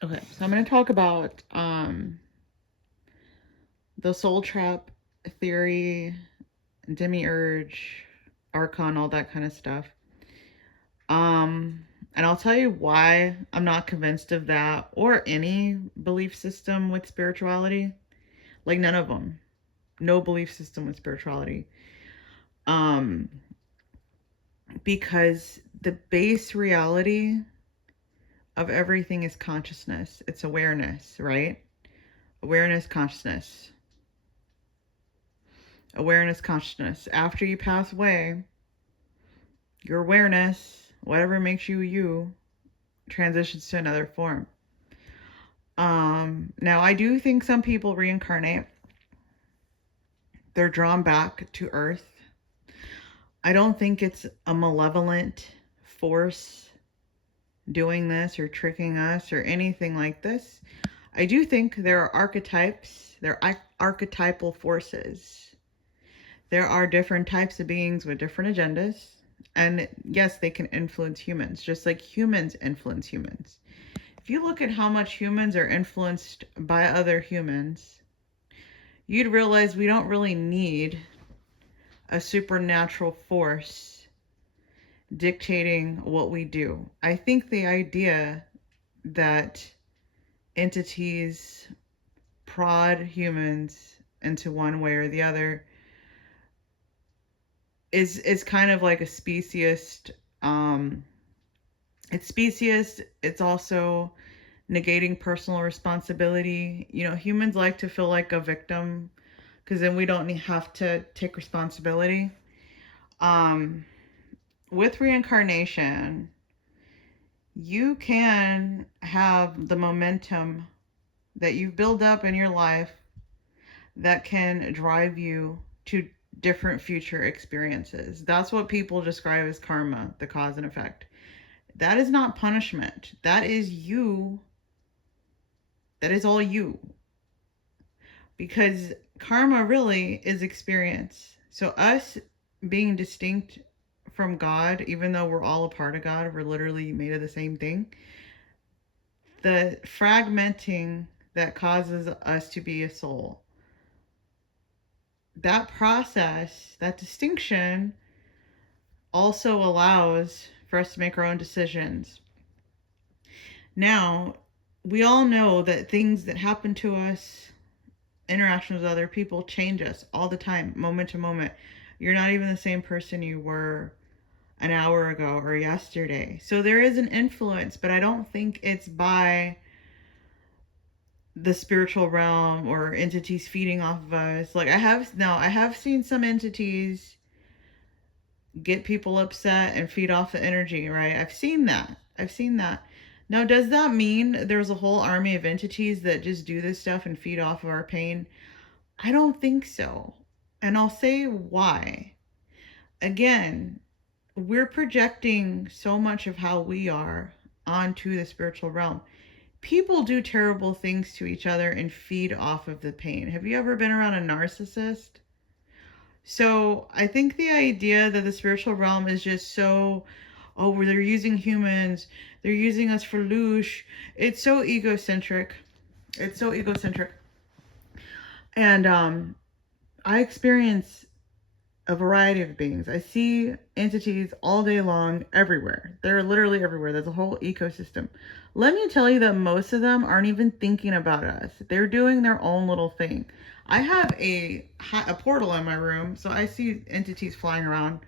Okay, so I'm going to talk about the soul trap theory, demiurge, archon, all that kind of stuff. Um, and I'll tell you why I'm not convinced of that or any belief system with spirituality. Like none of them. No belief system with spirituality. Um, because the base reality of everything is consciousness. It's awareness, right? Awareness, consciousness. Awareness, consciousness. After you pass away, your awareness, whatever makes you you, transitions to another form. Now I do think some people reincarnate. They're drawn back to Earth. I don't think it's a malevolent force doing this or tricking us or anything like this. I do think there are archetypes, there are archetypal forces. There are different types of beings with different agendas. And yes, they can influence humans, just like humans influence humans. If you look at how much humans are influenced by other humans, you'd realize we don't really need a supernatural force dictating what we do. I think the idea that entities prod humans into one way or the other is kind of like a speciest it's speciest. It's also negating personal responsibility. You know, humans like to feel like a victim because then we don't have to take responsibility. Um, with reincarnation, you can have the momentum that you build up in your life that can drive you to different future experiences. That's what people describe as karma, the cause and effect. That is not punishment. That is you. That is all you. Because karma really is experience. So, us being distinct from God, even though we're all a part of God, we're literally made of the same thing. The fragmenting that causes us to be a soul, that process, that distinction, also allows for us to make our own decisions. Now, we all know that things that happen to us, interactions with other people, change us all the time, moment to moment. You're not even the same person you were an hour ago or yesterday. So there is an influence, but I don't think it's by the spiritual realm or entities feeding off of us. Like I have seen some entities get people upset and feed off the energy, right? I've seen that. I've seen that. Now, does that mean there's a whole army of entities that just do this stuff and feed off of our pain? I don't think so. And I'll say why. Again, we're projecting so much of how we are onto the spiritual realm. People do terrible things to each other and feed off of the pain. Have you ever been around a narcissist? So I think the idea that the spiritual realm is just so, oh, they're using humans, they're using us for loosh. It's so egocentric. It's so egocentric. And I experience a variety of beings. I see entities all day long everywhere. They're literally everywhere. There's a whole ecosystem. Let me tell you that most of them aren't even thinking about us. They're doing their own little thing. I have a portal in my room, so I see entities flying around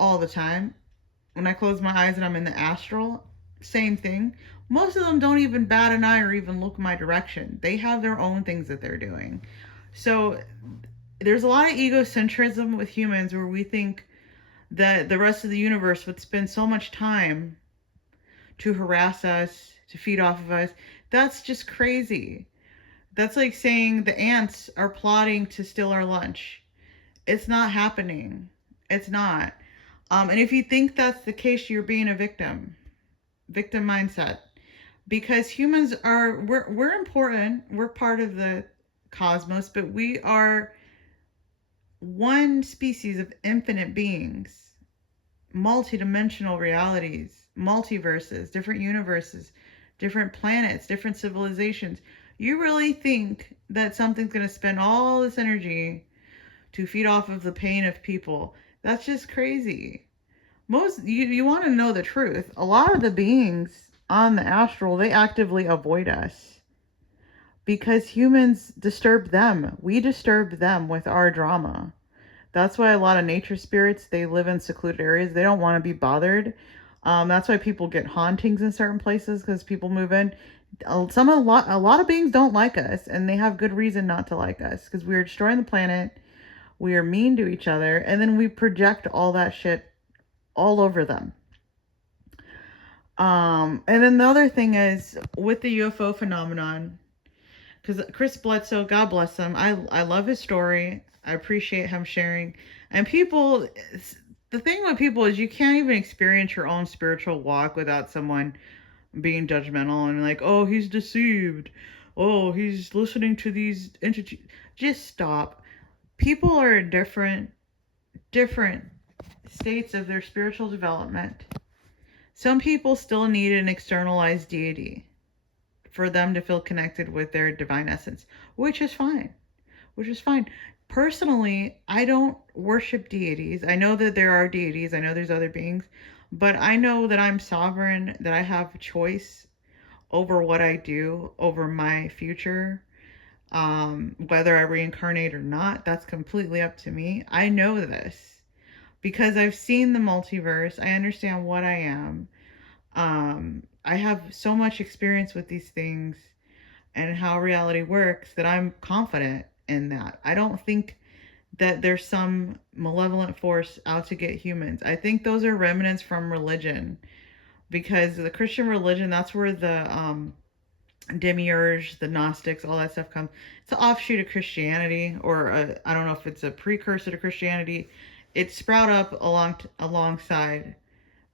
all the time. When I close my eyes and I'm in the astral, same thing. Most of them don't even bat an eye or even look my direction. They have their own things that they're doing. So there's a lot of egocentrism with humans where we think that the rest of the universe would spend so much time to harass us, to feed off of us. That's just crazy. That's like saying the ants are plotting to steal our lunch. It's not happening. It's not. And if you think that's the case, you're being a victim. Victim mindset. Because humans are we're important. We're part of the cosmos, but we are one species of infinite beings, multidimensional realities, multiverses, different universes, different planets, different civilizations. You really think that something's going to spend all this energy to feed off of the pain of people? That's just crazy. You want to know the truth. A lot of the beings on the astral, they actively avoid us because humans disturb them. We disturb them with our drama. That's why a lot of nature spirits, they live in secluded areas. They don't want to be bothered. That's why people get hauntings in certain places because people move in. A lot of beings don't like us, and they have good reason not to like us because we are destroying the planet. We are mean to each other, and then we project all that shit all over them. And then the other thing is with the UFO phenomenon, because Chris Bledsoe, God bless him, I love his story. I appreciate him sharing. And people, the thing with people is you can't even experience your own spiritual walk without someone being judgmental and like, oh, he's deceived. Oh, he's listening to these entities. Just stop. People are in different states of their spiritual development. Some people still need an externalized deity for them to feel connected with their divine essence, which is fine. Which is fine. Personally, I don't worship deities. I know that there are deities, I know there's other beings, but I know that I'm sovereign, that I have a choice over what I do, over my future. Whether I reincarnate or not, that's completely up to me. I know this because I've seen the multiverse. I understand what I am. I have so much experience with these things and how reality works that I'm confident in that. I don't think that there's some malevolent force out to get humans. I think those are remnants from religion because the Christian religion, that's where the demiurge, the Gnostics, all that stuff comes. It's an offshoot of Christianity, or I don't know if it's a precursor to Christianity. It sprout up alongside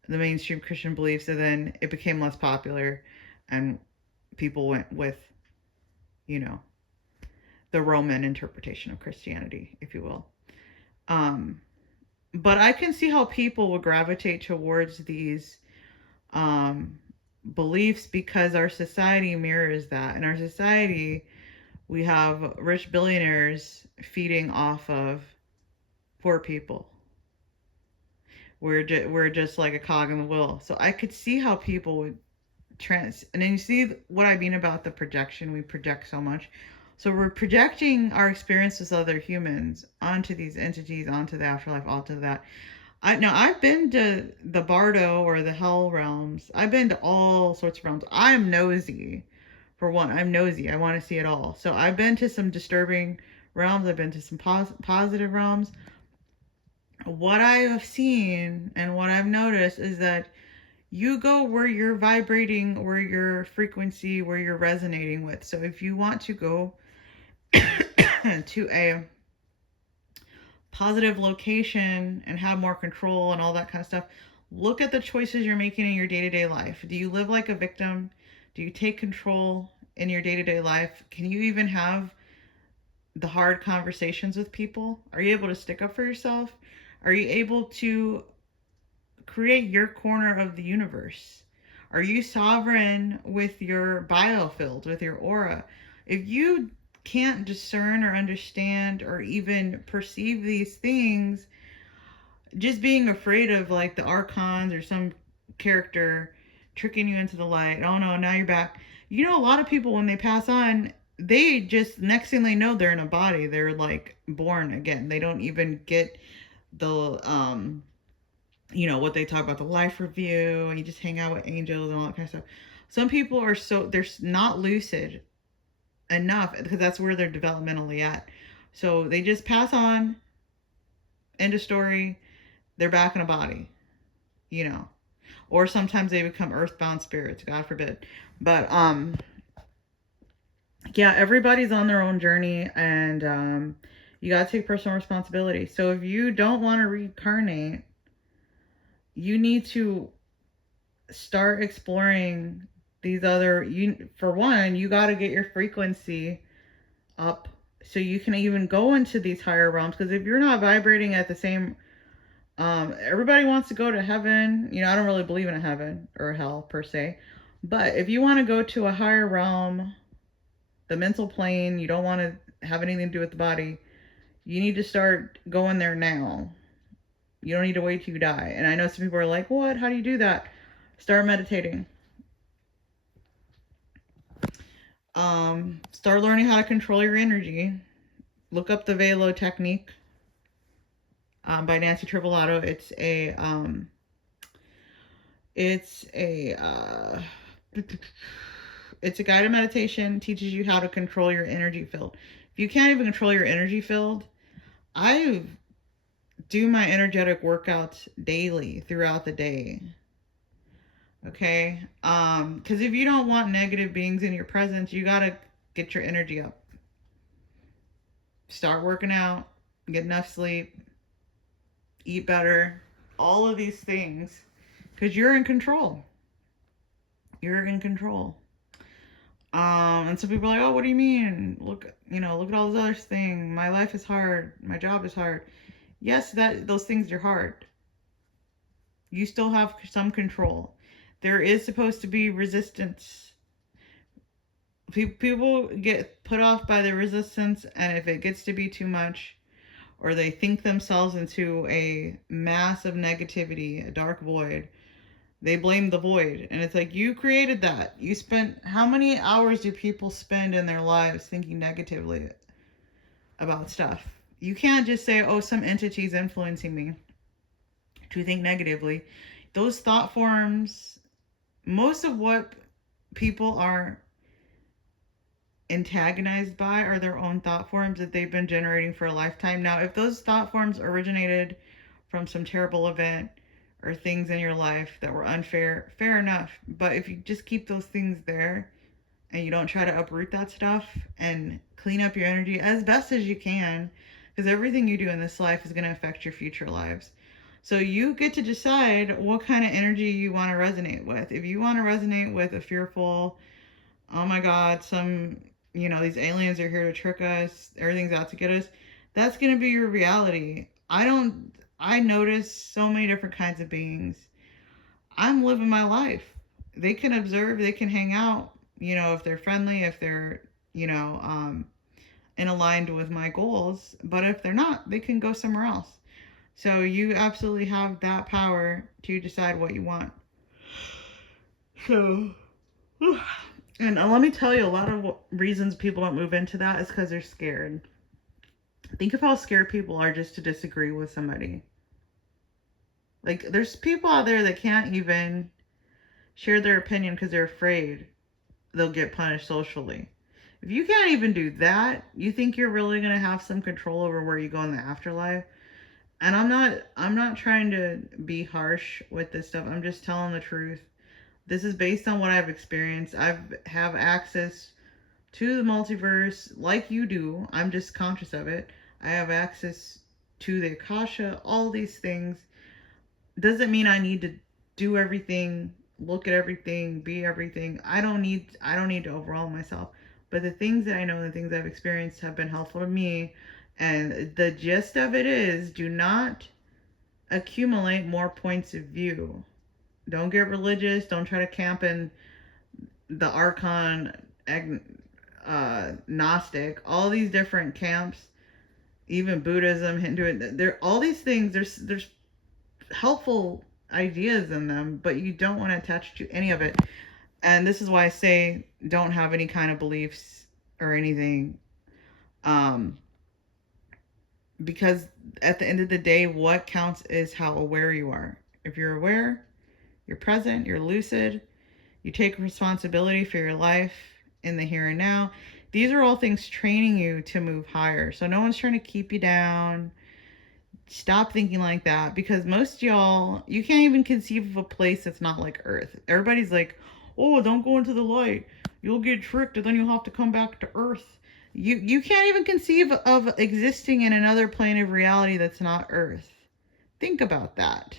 the mainstream Christian beliefs, and then it became less popular, and people went with, you know, the Roman interpretation of Christianity, if you will. But I can see how people would gravitate towards these beliefs because our society mirrors that. In our society, we have rich billionaires feeding off of poor people. We're just like a cog in the wheel. So I could see how people would and then you see what I mean about the projection. We project so much. So we're projecting our experiences with other humans onto these entities, onto the afterlife, onto that. I've been to the Bardo or the Hell realms. I've been to all sorts of realms. I'm nosy. For one, I'm nosy. I want to see it all. So I've been to some disturbing realms. I've been to some positive realms. What I have seen and what I've noticed is that you go where you're vibrating, where your frequency, where you're resonating with. So if you want to go to a positive location and have more control and all that kind of stuff, look at the choices you're making in your day-to-day life. Do you live like a victim? Do you take control in your day-to-day life? Can you even have the hard conversations with people? Are you able to stick up for yourself? Are you able to create your corner of the universe? Are you sovereign with your biofield, with your aura? If you can't discern or understand or even perceive these things, just being afraid of like the archons or some character tricking you into the light. Oh no, now you're back. You know, a lot of people when they pass on, they just next thing they know they're in a body. They're like born again. They don't even get the what they talk about, the life review, and you just hang out with angels and all that kind of stuff. Some people are they're not lucid enough because that's where they're developmentally at. So they just pass on, end of story, they're back in a body, or sometimes they become earthbound spirits, God forbid. But yeah, everybody's on their own journey, and you got to take personal responsibility. So if you don't want to reincarnate, you need to start exploring these other, for one, you got to get your frequency up so you can even go into these higher realms, because if you're not vibrating at the same, everybody wants to go to heaven. I don't really believe in a heaven or a hell per se, But if you want to go to a higher realm, the mental plane, you don't want to have anything to do with the body, you need to start going there now. You don't need to wait till you die. And I know some people are like, what? How do you do that? Start meditating. Start learning how to control your energy. Look up the Velo technique by Nancy Tribolato. It's a it's a guided meditation. Teaches you how to control your energy field. If you can't even control your energy field, I do my energetic workouts daily throughout the day. Okay? Because if you don't want negative beings in your presence, you gotta get your energy up. Start working out, get enough sleep, eat better, all of these things. Because you're in control. You're in control. And some people are like, oh, what do you mean? Look at all those other things. My life is hard. My job is hard. Yes, those things are hard. You still have some control. There is supposed to be resistance. People get put off by the resistance, and if it gets to be too much, or they think themselves into a mass of negativity, a dark void, they blame the void. And it's like, you created that. You spent, how many hours do people spend in their lives thinking negatively about stuff? You can't just say, oh, some entity's influencing me to think negatively. Those thought forms, most of what people are antagonized by are their own thought forms that they've been generating for a lifetime. Now, if those thought forms originated from some terrible event or things in your life that were unfair, fair enough. But if you just keep those things there and you don't try to uproot that stuff and clean up your energy as best as you can, because everything you do in this life is going to affect your future lives. So you get to decide what kind of energy you want to resonate with. If you want to resonate with a fearful, oh my God, these aliens are here to trick us, everything's out to get us, that's going to be your reality. I notice so many different kinds of beings. I'm living my life. They can observe, they can hang out, if they're friendly, if they're, in aligned with my goals. But if they're not, they can go somewhere else. So you absolutely have that power to decide what you want. So, and let me tell you, a lot of reasons people don't move into that is because they're scared. Think of how scared people are just to disagree with somebody. Like, there's people out there that can't even share their opinion because they're afraid they'll get punished socially. If you can't even do that, you think you're really going to have some control over where you go in the afterlife? And I'm not trying to be harsh with this stuff. I'm just telling the truth. This is based on what I've experienced. I have access to the multiverse like you do. I'm just conscious of it. I have access to the Akasha, all these things. Doesn't mean I need to do everything, look at everything, be everything. I don't need to overwhelm myself. But the things that I know, the things I've experienced have been helpful to me. And the gist of it is, do not accumulate more points of view. Don't get religious. Don't try to camp in the Archon, Gnostic, all these different camps, even Buddhism, Hinduism. There, all these things. There's helpful ideas in them, but you don't want to attach to any of it. And this is why I say don't have any kind of beliefs or anything. Because at the end of the day, what counts is how aware you are. If you're aware, you're present, you're lucid, you take responsibility for your life in the here and now. These are all things training you to move higher. So no one's trying to keep you down. Stop thinking like that, because most y'all, you can't even conceive of a place that's not like Earth. Everybody's like, oh, don't go into the light. You'll get tricked and then you'll have to come back to Earth. You can't even conceive of existing in another plane of reality that's not Earth. Think about that.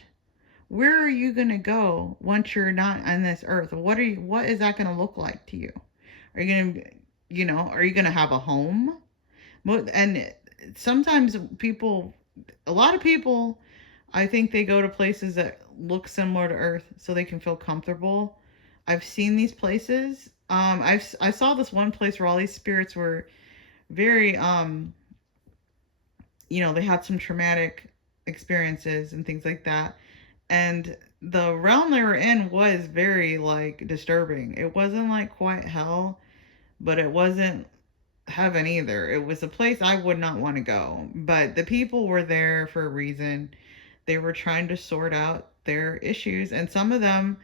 Where are you going to go once you're not on this Earth? What is that going to look like to you? Are you going to, are you going to have a home? And sometimes a lot of people, I think they go to places that look similar to Earth so they can feel comfortable. I've seen these places. I saw this one place where all these spirits were very they had some traumatic experiences and things like that. And the realm they were in was very like disturbing. It wasn't like quite hell, but it wasn't heaven either. It was a place I would not want to go. But the people were there for a reason. They were trying to sort out their issues, and some of them,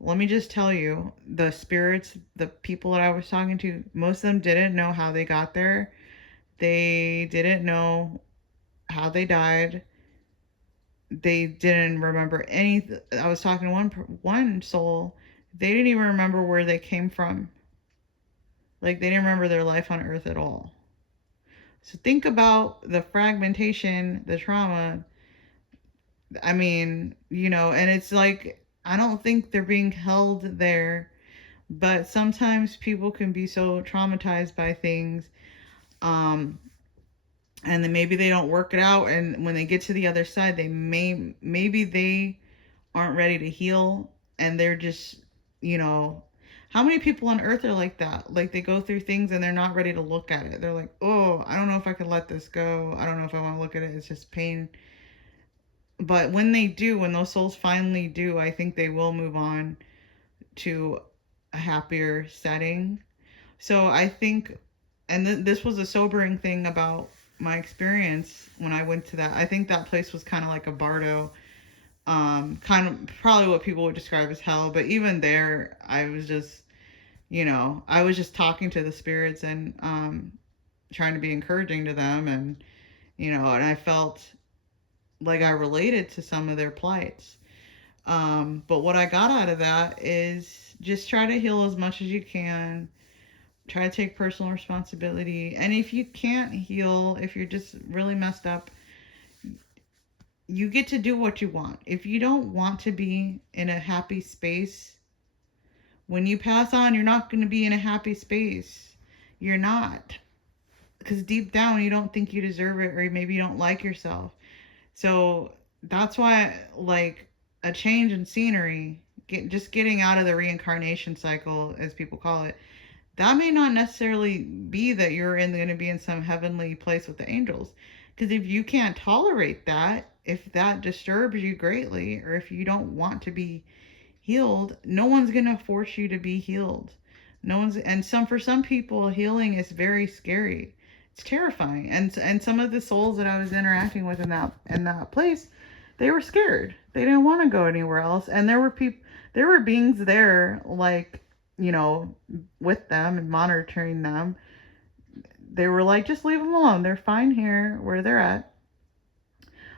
let me just tell you, the spirits, the people that I was talking to, most of them didn't know how they got there. They didn't know how they died. They didn't remember any. I was talking to one soul. They didn't even remember where they came from. Like they didn't remember their life on Earth at all. So think about the fragmentation, the trauma. I mean, and it's like I don't think they're being held there, but sometimes people can be so traumatized by things, um, and then maybe they don't work it out, and when they get to the other side, maybe they aren't ready to heal, and they're just, you know, how many people on earth are like that? Like they go through things and they're not ready to look at it. They're like, oh, I don't know if I can let this go. I don't know if I want to look at it. It's just pain. But when they do, when those souls finally do, I think they will move on to a happier setting. So I think, and this was a sobering thing about my experience when I went to that. I think that place was kind of like a bardo, kind of probably what people would describe as hell. But even there, I was just, I was just talking to the spirits and trying to be encouraging to them, and I felt like I related to some of their plights. But what I got out of that is just try to heal as much as you can. Try to take personal responsibility. And if you can't heal, if you're just really messed up, you get to do what you want. If you don't want to be in a happy space, when you pass on, you're not going to be in a happy space. You're not. Because deep down, you don't think you deserve it, or maybe you don't like yourself. So that's why, like, a change in scenery, just getting out of the reincarnation cycle, as people call it, that may not necessarily be that you're going to be in some heavenly place with the angels. Because if you can't tolerate that, if that disturbs you greatly, or if you don't want to be healed, no one's going to force you to be healed. No one's, and for some people, healing is very scary. It's terrifying. And some of the souls that I was interacting with in that place, they were scared. They didn't want to go anywhere else. And there were beings there, like, with them and monitoring them. They were like, just leave them alone. They're fine here where they're at.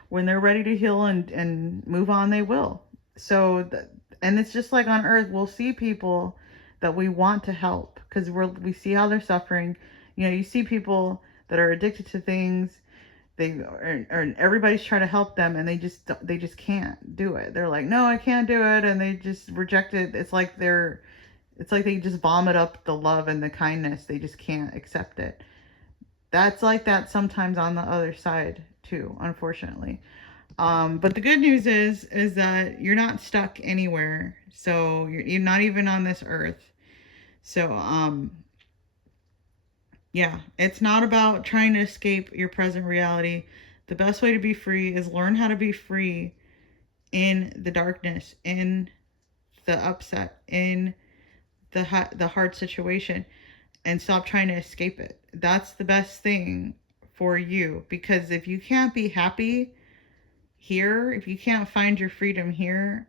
When they're ready to heal and move on, they will. So, and it's just like on Earth, we'll see people that we want to help because we see how they're suffering. You see people that are addicted to things. Or everybody's trying to help them, and they just can't do it. They're like, no, I can't do it, and they just reject it. It's like they just vomit up the love and the kindness. They just can't accept it. That's like that sometimes on the other side too, unfortunately. But the good news is that you're not stuck anywhere. So you're not even on this earth. So yeah, it's not about trying to escape your present reality. The best way to be free is learn how to be free in the darkness, in the upset, in the hard situation, and stop trying to escape it. That's the best thing for you, because if you can't be happy here, if you can't find your freedom here,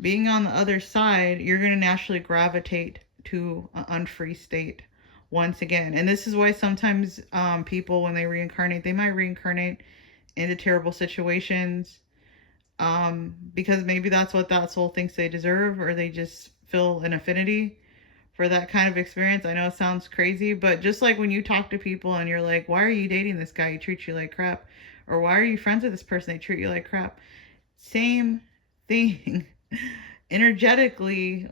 being on the other side, you're going to naturally gravitate to an unfree state once again. And this is why sometimes people, when they reincarnate, they might reincarnate into terrible situations, because maybe that's what that soul thinks they deserve, or they just feel an affinity for that kind of experience. I know it sounds crazy, but just like when you talk to people and you're like, why are you dating this guy? He treats you like crap. Or why are you friends with this person? They treat you like crap. Same thing. Energetically,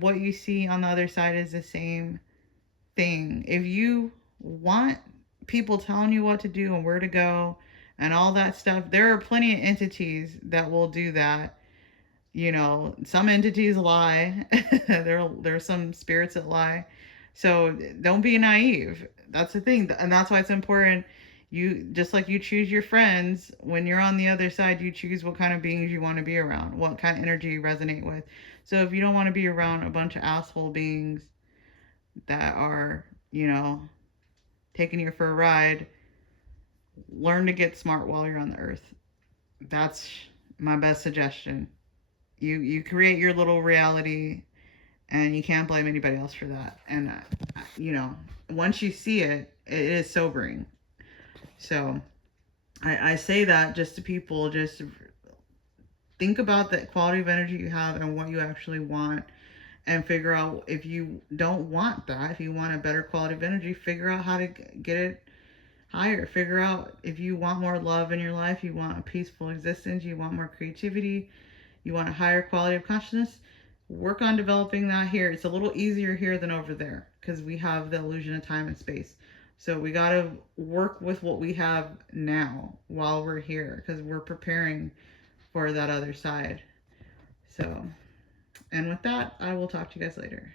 what you see on the other side is the same thing. If you want people telling you what to do and where to go and all that stuff, there are plenty of entities that will do that. You know, some entities lie. There are some spirits that lie. So don't be naive. That's the thing, and that's why it's important. You just like you choose your friends when you're on the other side, you choose what kind of beings you want to be around, what kind of energy you resonate with. So if you don't want to be around a bunch of asshole beings that are, you know, taking you for a ride, learn to get smart while you're on the earth. That's my best suggestion. You create your little reality, and you can't blame anybody else for that. And you know, once you see it, it is sobering. So I say that just to people, just think about the quality of energy you have and what you actually want, and figure out if you don't want that, if you want a better quality of energy, figure out how to get it higher. Figure out if you want more love in your life, you want a peaceful existence, you want more creativity, you want a higher quality of consciousness. Work on developing that here. It's a little easier here than over there because we have the illusion of time and space. So we got to work with what we have now while we're here because we're preparing for that other side. So, and with that, I will talk to you guys later.